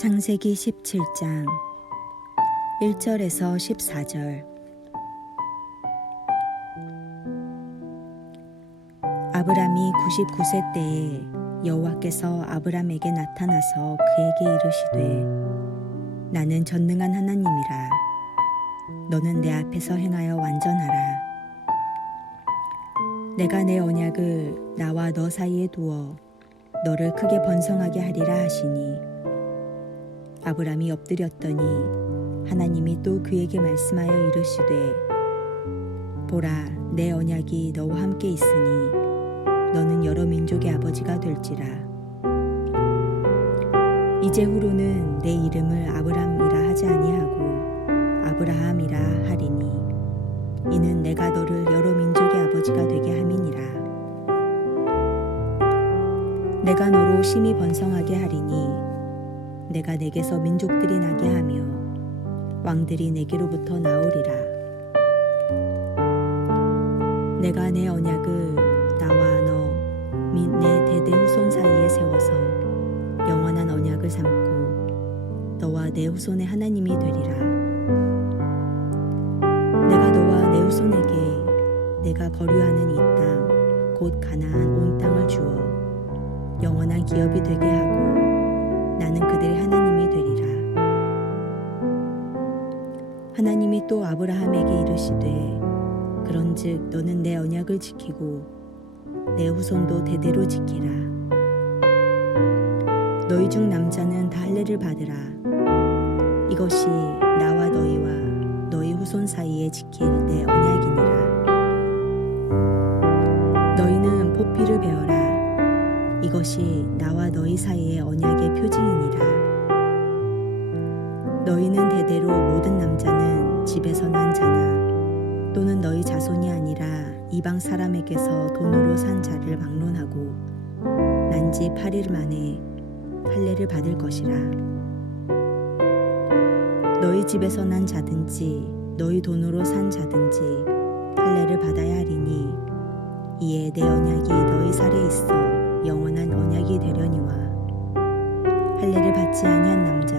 창세기 17장 1절에서 14절. 아브람이 99세 때에 여호와께서 아브람에게 나타나서 그에게 이르시되 나는 전능한 하나님이라. 너는 내 앞에서 행하여 완전하라. 내가 내 언약을 나와 너 사이에 두어 너를 크게 번성하게 하리라 하시니 아브람이 엎드렸더니 하나님이 또 그에게 말씀하여 이르시되 보라, 내 언약이 너와 함께 있으니 너는 여러 민족의 아버지가 될지라. 이제후로는 내 이름을 아브람이라 하지 아니하고 아브라함이라 하리니 이는 내가 너를 여러 민족의 아버지가 되게 함이니라. 내가 너로 심히 번성하게 하리니 내가 내게서 민족들이 나게 하며 왕들이 내게로부터 나오리라. 내가 내 언약을 나와 너 및 내 대대 후손 사이에 세워서 영원한 언약을 삼고 너와 내 후손의 하나님이 되리라. 내가 너와 내 후손에게 내가 거류하는 이 땅 곧 가나안 온 땅을 주어 영원한 기업이 되게 하고 나는 그들의 하나님이 되리라. 하나님이 또 아브라함에게 이르시되 그런즉 너는 내 언약을 지키고 내 후손도 대대로 지키라. 너희 중 남자는 다 할례를 받으라. 이것이 나와 너희와 너희 후손 사이에 지킬 내 언약이니라. 너희는 포피를 베어라. 이것이 나와 너희 사이의 언약의 표징이니라. 너희는 대대로 모든 남자는 집에서 난 자나 또는 너희 자손이 아니라 이방 사람에게서 돈으로 산 자를 막론하고 난 지 8일 만에 할례를 받을 것이라. 너희 집에서 난 자든지 너희 돈으로 산 자든지 할례를 받아야 하리니 이에 내 언약이 너희 살에 있어 영원한 언약이 되려니와 할례를 받지 아니한 남자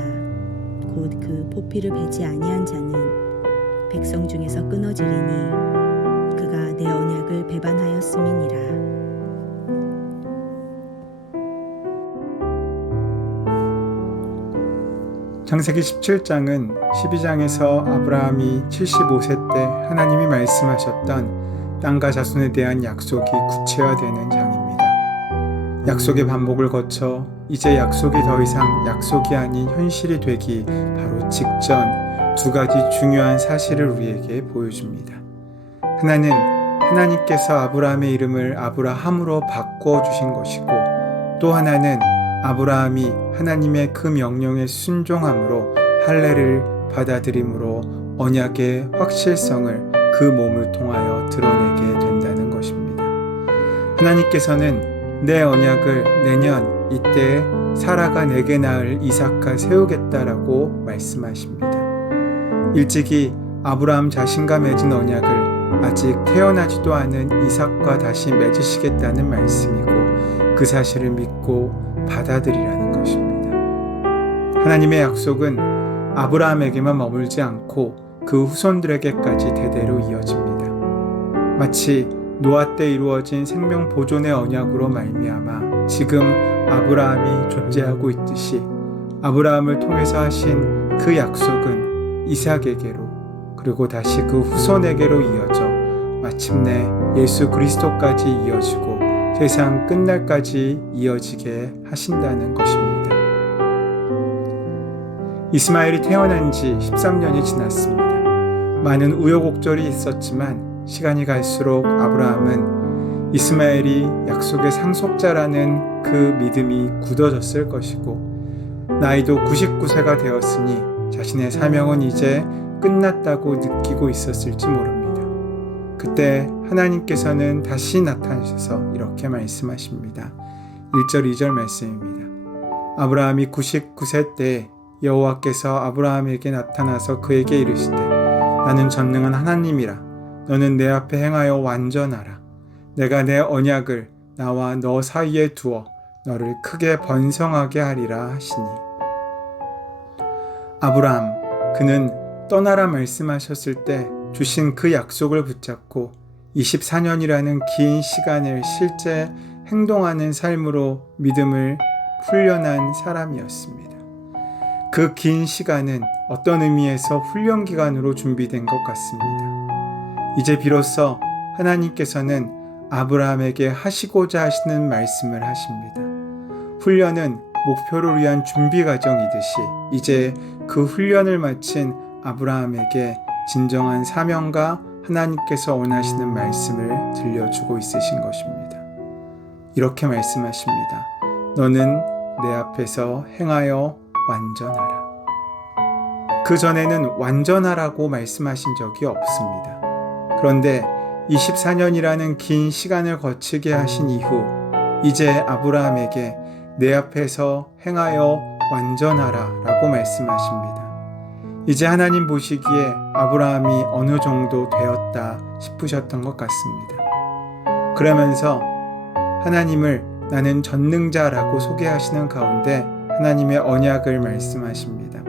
곧 그 포피를 베지 아니한 자는 백성 중에서 끊어지리니 그가 내 언약을 배반하였음이니라. 창세기 17장은 12장에서 아브라함이 75세 때 하나님이 말씀하셨던 땅과 자손에 대한 약속이 구체화되는 장입니다. 약속의 반복을 거쳐 이제 약속이 더 이상 약속이 아닌 현실이 되기 바로 직전 두 가지 중요한 사실을 우리에게 보여줍니다. 하나는 하나님께서 아브라함의 이름을 아브라함으로 바꾸어 주신 것이고 또 하나는 아브라함이 하나님의 그 명령에 순종함으로 할례를 받아들임으로 언약의 확실성을 그 몸을 통하여 드러내게 된다는 것입니다. 하나님께서는 내 언약을 내년 이때에 사라가 내게 낳을 이삭과 세우겠다라고 말씀하십니다. 일찍이 아브라함 자신과 맺은 언약을 아직 태어나지도 않은 이삭과 다시 맺으시겠다는 말씀이고 그 사실을 믿고 받아들이라는 것입니다. 하나님의 약속은 아브라함에게만 머물지 않고 그 후손들에게까지 대대로 이어집니다. 마치 노아 때 이루어진 생명 보존의 언약으로 말미암아 지금 아브라함이 존재하고 있듯이 아브라함을 통해서 하신 그 약속은 이삭에게로 그리고 다시 그 후손에게로 이어져 마침내 예수 그리스도까지 이어지고 세상 끝날까지 이어지게 하신다는 것입니다. 이스마엘이 태어난 지 13년이 지났습니다. 많은 우여곡절이 있었지만 시간이 갈수록 아브라함은 이스마엘이 약속의 상속자라는 그 믿음이 굳어졌을 것이고 나이도 99세가 되었으니 자신의 사명은 이제 끝났다고 느끼고 있었을지 모릅니다. 그때 하나님께서는 다시 나타나셔서 이렇게 말씀하십니다. 1절 2절 말씀입니다. 아브라함이 99세 때 여호와께서 아브라함에게 나타나서 그에게 이르시되 나는 전능한 하나님이라. 너는 내 앞에 행하여 완전하라. 내가 내 언약을 나와 너 사이에 두어 너를 크게 번성하게 하리라 하시니. 아브라함, 그는 떠나라 말씀하셨을 때 주신 그 약속을 붙잡고 24년이라는 긴 시간을 실제 행동하는 삶으로 믿음을 훈련한 사람이었습니다. 그 긴 시간은 어떤 의미에서 훈련 기간으로 준비된 것 같습니다. 이제 비로소 하나님께서는 아브라함에게 하시고자 하시는 말씀을 하십니다. 훈련은 목표를 위한 준비 과정이듯이 이제 그 훈련을 마친 아브라함에게 진정한 사명과 하나님께서 원하시는 말씀을 들려주고 있으신 것입니다. 이렇게 말씀하십니다. 너는 내 앞에서 행하여 완전하라. 그 전에는 완전하라고 말씀하신 적이 없습니다. 그런데 24년이라는 긴 시간을 거치게 하신 이후 이제 아브라함에게 내 앞에서 행하여 완전하라 라고 말씀하십니다. 이제 하나님 보시기에 아브라함이 어느 정도 되었다 싶으셨던 것 같습니다. 그러면서 하나님을 나는 전능자라고 소개하시는 가운데 하나님의 언약을 말씀하십니다.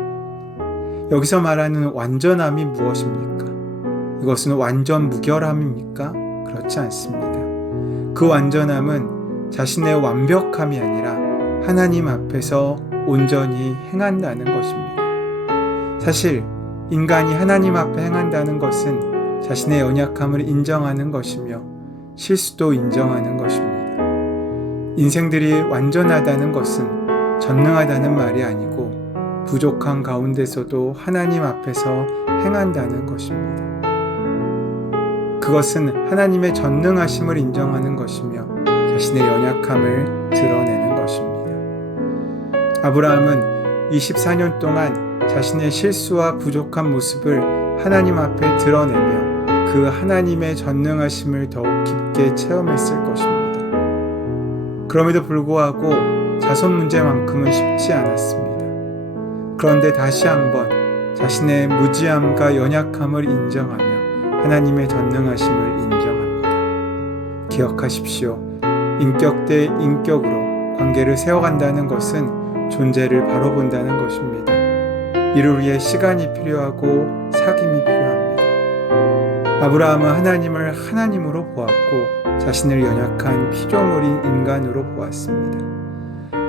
여기서 말하는 완전함이 무엇입니까? 이것은 완전 무결함입니까? 그렇지 않습니다. 그 완전함은 자신의 완벽함이 아니라 하나님 앞에서 온전히 행한다는 것입니다. 사실 인간이 하나님 앞에 행한다는 것은 자신의 연약함을 인정하는 것이며 실수도 인정하는 것입니다. 인생들이 완전하다는 것은 전능하다는 말이 아니고 부족한 가운데서도 하나님 앞에서 행한다는 것입니다. 그것은 하나님의 전능하심을 인정하는 것이며 자신의 연약함을 드러내는 것입니다. 아브라함은 24년 동안 자신의 실수와 부족한 모습을 하나님 앞에 드러내며 그 하나님의 전능하심을 더욱 깊게 체험했을 것입니다. 그럼에도 불구하고 자손 문제만큼은 쉽지 않았습니다. 그런데 다시 한번 자신의 무지함과 연약함을 인정하며 하나님의 전능하심을 인정합니다. 기억하십시오. 인격 대 인격으로 관계를 세워간다는 것은 존재를 바로 본다는 것입니다. 이를 위해 시간이 필요하고 사귐이 필요합니다. 아브라함은 하나님을 하나님으로 보았고 자신을 연약한 피조물인 인간으로 보았습니다.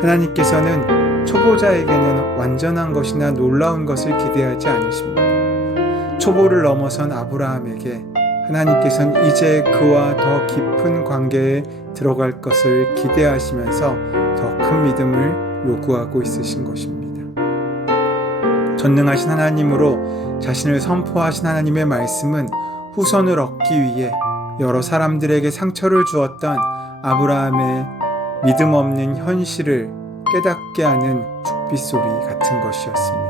하나님께서는 초보자에게는 완전한 것이나 놀라운 것을 기대하지 않으십니다. 초보를 넘어선 아브라함에게 하나님께서는 이제 그와 더 깊은 관계에 들어갈 것을 기대하시면서 더 큰 믿음을 요구하고 있으신 것입니다. 전능하신 하나님으로 자신을 선포하신 하나님의 말씀은 후손을 얻기 위해 여러 사람들에게 상처를 주었던 아브라함의 믿음 없는 현실을 깨닫게 하는 죽빗소리 같은 것이었습니다.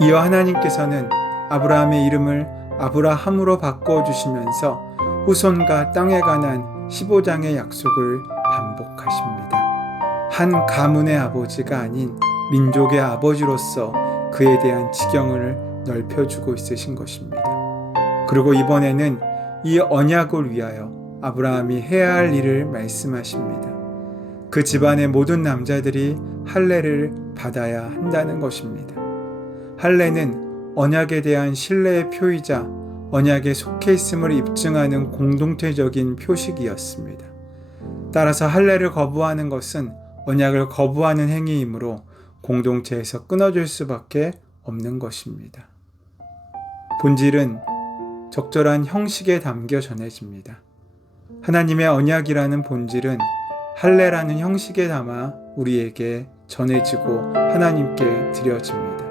이어 하나님께서는 아브라함의 이름을 아브라함으로 바꿔주시면서 후손과 땅에 관한 15장의 약속을 반복하십니다. 한 가문의 아버지가 아닌 민족의 아버지로서 그에 대한 지경을 넓혀주고 있으신 것입니다. 그리고 이번에는 이 언약을 위하여 아브라함이 해야 할 일을 말씀하십니다. 그 집안의 모든 남자들이 할례를 받아야 한다는 것입니다. 할례는 언약에 대한 신뢰의 표이자 언약에 속해 있음을 입증하는 공동체적인 표식이었습니다. 따라서 할례를 거부하는 것은 언약을 거부하는 행위이므로 공동체에서 끊어질 수밖에 없는 것입니다. 본질은 적절한 형식에 담겨 전해집니다. 하나님의 언약이라는 본질은 할례라는 형식에 담아 우리에게 전해지고 하나님께 드려집니다.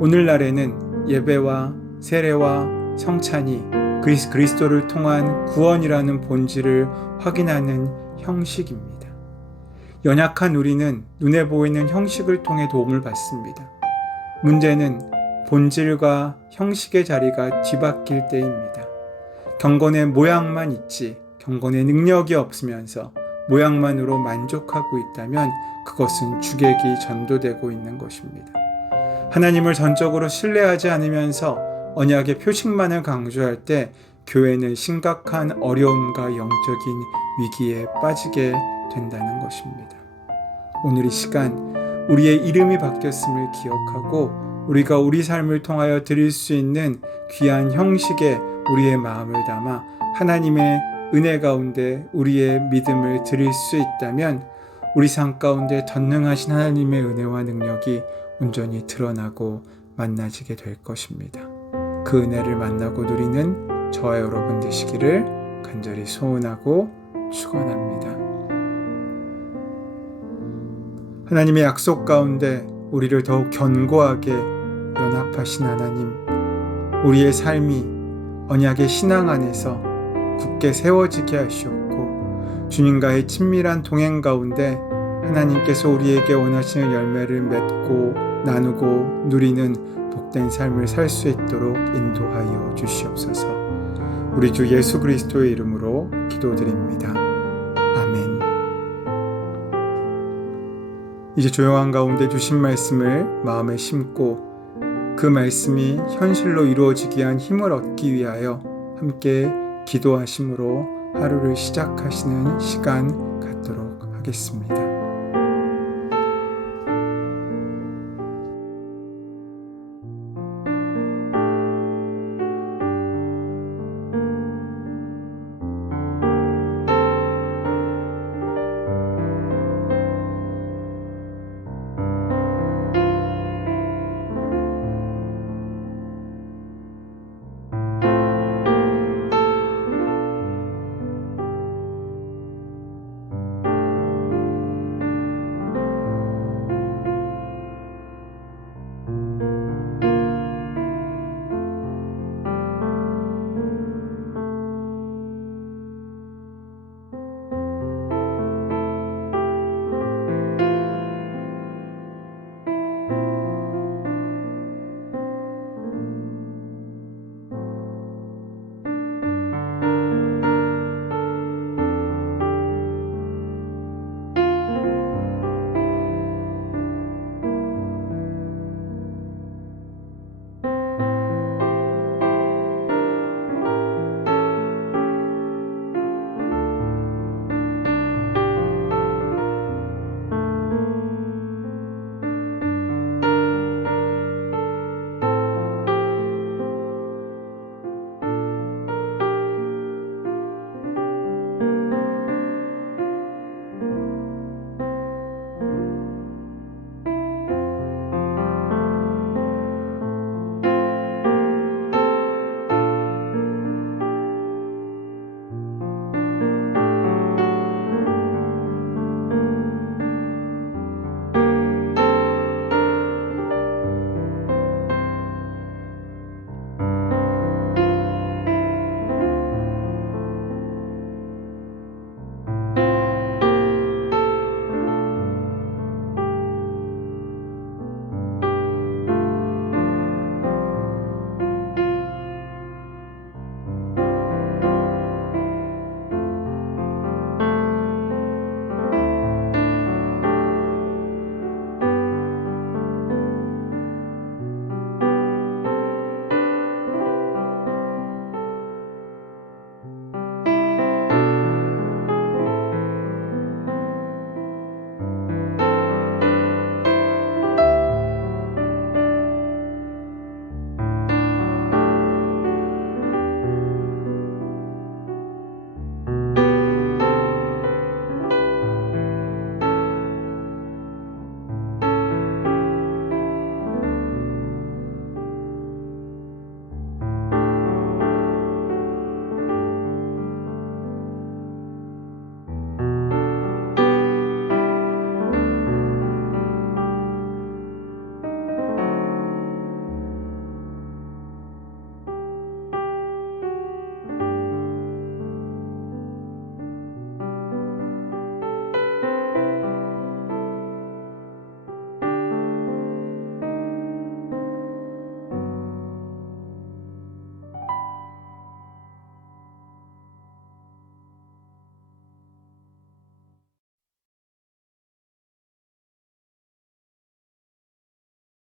오늘날에는 예배와 세례와 성찬이 그리스도를 통한 구원이라는 본질을 확인하는 형식입니다. 연약한 우리는 눈에 보이는 형식을 통해 도움을 받습니다. 문제는 본질과 형식의 자리가 뒤바뀔 때입니다. 경건의 모양만 있지 경건의 능력이 없으면서 모양만으로 만족하고 있다면 그것은 주객이 전도되고 있는 것입니다. 하나님을 전적으로 신뢰하지 않으면서 언약의 표식만을 강조할 때 교회는 심각한 어려움과 영적인 위기에 빠지게 된다는 것입니다. 오늘 이 시간 우리의 이름이 바뀌었음을 기억하고 우리가 우리 삶을 통하여 드릴 수 있는 귀한 형식에 우리의 마음을 담아 하나님의 은혜 가운데 우리의 믿음을 드릴 수 있다면 우리 삶 가운데 전능하신 하나님의 은혜와 능력이 온전히 드러나고 만나지게 될 것입니다. 그 은혜를 만나고 누리는 저와 여러분 되시기를 간절히 소원하고 축원합니다. 하나님의 약속 가운데 우리를 더욱 견고하게 연합하신 하나님, 우리의 삶이 언약의 신앙 안에서 굳게 세워지게 하시옵고 주님과의 친밀한 동행 가운데 하나님께서 우리에게 원하시는 열매를 맺고 나누고 누리는 복된 삶을 살 수 있도록 인도하여 주시옵소서. 우리 주 예수 그리스도의 이름으로 기도드립니다. 아멘. 이제 조용한 가운데 주신 말씀을 마음에 심고 그 말씀이 현실로 이루어지기 위한 힘을 얻기 위하여 함께 기도하심으로 하루를 시작하시는 시간 갖도록 하겠습니다.